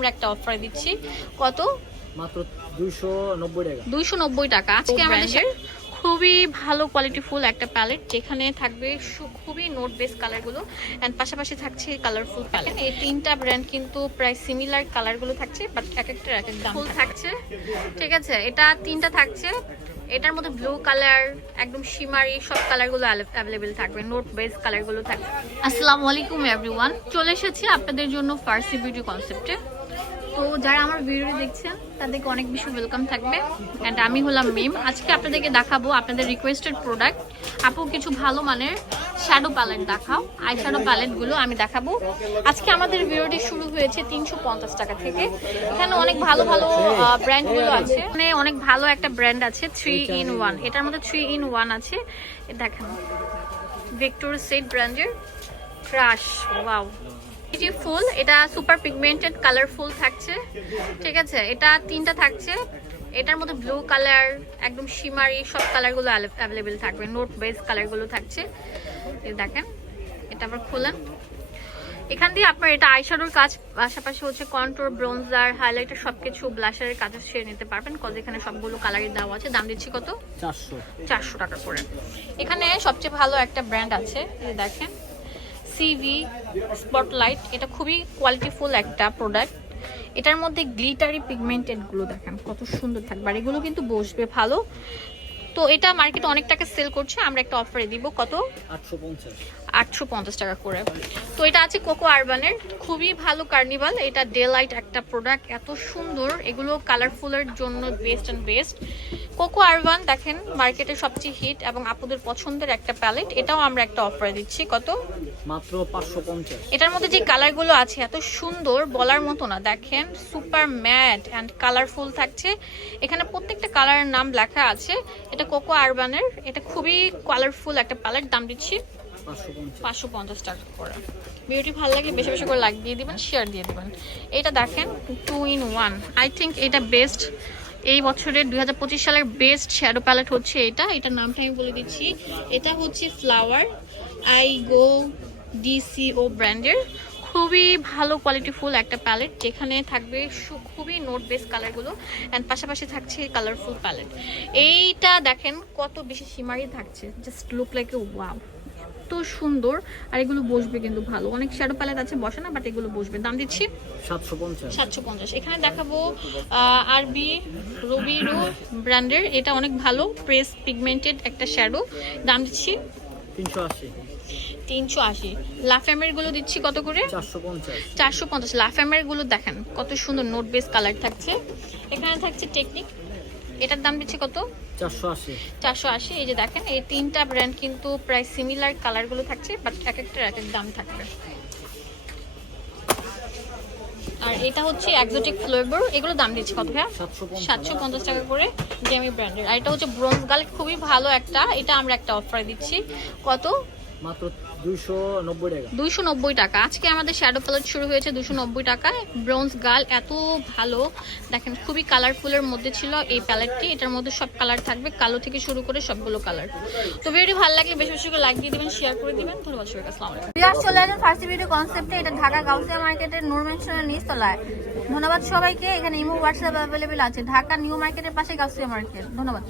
আমরা একটা অফার দিচ্ছি। কত? মাত্র দুইশো নব্বই টাকা। টাকা। আজকে আমাদের খুবই ভালো কোয়ালিটি ফুল একটা প্যালেট যেখানে থাকবে খুবই নোট বেস কালারগুলো অ্যান্ড পাশাপাশি থাকছে কালারফুল প্যালেট এই তিনটা ব্র্যান্ড কিন্তু প্রায় সিমিলার কালারগুলো থাকছে বাট এক একটা এক এক দাম ফুল থাকছে? ঠিক আছে এটা তিনটা থাকছে। এটার মধ্যে ব্লু কালার একদম শিমারি সব কালারগুলো অ্যাভেলেবেল থাকবে। নোট বেস কালারগুলো থাকবে। আসসালামু আলাইকুম এভরিওয়ান চলে এসেছি আপনাদের জন্য ফার্সি বিউটি কনসেপ্টে তো যারা আমার ভিডিও দেখছেন, তাদেরকে অনেক বেশি ওয়েলকাম থাকবে। অ্যান্ড আমি হলাম মিম। আজকে আপনাদেরকে দেখাবো আপনাদের রিকোয়েস্টেড প্রোডাক্ট আপু, কিছু ভালো মানের শ্যাডো প্যালেট দেখাও আই শ্যাডো প্যালেটগুলো আমি দেখাবো। আজকে আমাদের ভিডিওটি শুরু হয়েছে তিনশো পঞ্চাশ টাকা থেকে। এখানে অনেক ভালো ভালো ব্র্যান্ডগুলো আছে। এখানে অনেক ভালো একটা ব্র্যান্ড আছে থ্রি ইন ওয়ান এটার মধ্যে থ্রি ইন ওয়ান আছে। দেখেন ভিক্টোর সেট ব্র্যান্ডের ক্রাশ ওয়াও যে ফুল এটা সুপার পিগমেন্টেড কালারফুল থাকছে। ঠিক আছে? এটা তিনটা থাকছে। এটার মধ্যে ব্লু কালার একদম শিমারি সব কালারগুলো অ্যাভেলেবেল থাকবে। নোট বেস কালারগুলো থাকছে। দেখেন এটা আবার খুলেন। এখান দিয়ে আপনার এটা আইশ্যাডোর কাজ পাশাপাশি হচ্ছে কন্ট্রোর ব্রোঞ্জার হাইলাইটার সবকিছু ব্লাশারের কাজও সেরে নিতে পারবেন। কজ এখানে সবগুলো কালারের দেওয়া আছে। দাম দিচ্ছি কত? চারশো। চারশো টাকা করে। এখানে সবচেয়ে ভালো একটা ব্র্যান্ড আছে। দেখেন। সিভি স্পটলাইট এটা খুবই কোয়ালিটিফুল একটা প্রোডাক্ট এটার মধ্যে গ্লিটারি পিগমেন্টেডগুলো দেখেন, কত সুন্দর থাকবে। আর এগুলো কিন্তু বসবে ভালো। তো এটা মার্কেটে অনেক টাকা সেল করছে, আমরা একটা অফারে দিব। কত? আটশো পঞ্চাশ। আটশো পঞ্চাশ টাকা করে। তো এটা আছে কোকো আরবানের। খুবই ভালো কার্নিভাল। এটা ডে লাইট একটা প্রোডাক্ট এত সুন্দর। এগুলো কালারফুলের জন্য best and best Coco Urban দেখেন মার্কেটে সবচেয়ে হিট এবং আপুদের পছন্দের একটা প্যালেট এটাও আমরা একটা অফারে দিচ্ছি। কত? মাত্র পাঁচশো পঞ্চাশ। এটার মধ্যে যে কালারগুলো আছে এত সুন্দর বলার মতো না। দেখেন সুপার ম্যাট অ্যান্ড কালারফুল থাকছে। এখানে প্রত্যেকটা কালারের নাম লেখা আছে। এটা কোকো আরবানের। এটা খুবই কালারফুল একটা প্যালেট দাম দিচ্ছি পাঁচশো পঞ্চাশ। টাকা করে। ভিডিওটি ভালো লাগলে বেশি বেশি করে লাইক দিয়ে দিবেন শেয়ার দিয়ে দিবেন। এটা দেখেন two in one I think এটা বেস্ট এই বছরের দু হাজার পঁচিশ সালের বেস্ট শ্যাডো প্যালেট হচ্ছে এটা। এটার নামটা আমি বলে দিচ্ছি। এটা হচ্ছে ফ্লাওয়ার আই গো ডিসিও ব্র্যান্ডের খুবই ভালো কোয়ালিটিফুল একটা প্যালেট যেখানে থাকবে খুবই নোট বেস কালারগুলো অ্যান্ড পাশাপাশি থাকছে কালারফুল প্যালেট এইটা দেখেন, কত বেশি সীমারি থাকছে। Just look like a wow এত সুন্দর আর এগুলো বসবে কিন্তু ভালো। অনেক শ্যাডো প্যালেট আছে বসে না বাট এগুলো বসবে। দাম দিচ্ছি? সাতশো পঞ্চাশ। সাতশো পঞ্চাশ। এখানে দেখাবো আরবি রবিরো ব্র্যান্ডের এটা অনেক ভালো প্রেস পিগমেন্টেড একটা শ্যাডো দাম দিচ্ছি? তিনশো আশি। তিনশো আশি। লাফেমেরগুলো দিচ্ছি কত করে? চারশো পঞ্চাশ। চারশো পঞ্চাশ। লাফেমেরগুলো দেখেন কত সুন্দর নোট বেস কালার থাকছে। এখানে থাকছে টেকনিক এটার দাম দিচ্ছে কত? চারশো আশি। এই যে দেখেন এই তিনটা ব্র্যান্ড কিন্তু প্রায় সিমিলার কালারগুলো থাকছে বাট এক একটার এক এক দাম থাকবে। আর এটা হচ্ছে এক্সোটিক ফ্লেভার এগুলো দাম দিচ্ছি কত ভাইয়া? সাতশো পঞ্চাশ টাকা। করে জেমি ব্র্যান্ডের আর এটা হচ্ছে ব্রোঞ্জ গাল খুবই ভালো একটা এটা আমরা একটা অফার দিচ্ছি। কত? মাত্র দুইশো নব্বই টাকা। আজকে আমাদের শ্যাডো প্যালেট শুরু হয়েছে দুশো নব্বই টাকায়। ব্রোঞ্জ গাল এত ভালো। দেখেন খুবই কালারফুলের মধ্যে ছিল এই প্যালেটটি এটার মধ্যে সব কালার থাকবে। কালো থেকে শুরু করে সবগুলো কালার তো ভিডিও ভালো লাগলে বেশি বেশি করে লাইক দিয়ে দিবেন শেয়ার করে দিবেন। ধন্যবাদ সবাইকে আসসালামু আলাইকুম। বিয়ার চলে আসেন ফার্স্ট ভিডিও কনসেপ্টে এটা ঢাকা গাউসিয়া মার্কেটের নূর মেনশনের নিচতলায়। ধন্যবাদ সবাইকে। এখানে ইমো হোয়াটসঅ্যাপ অ্যাভেলেবেল আছে। ঢাকা নিউ মার্কেটের পাশে গাউসিয়া মার্কেট ধন্যবাদ।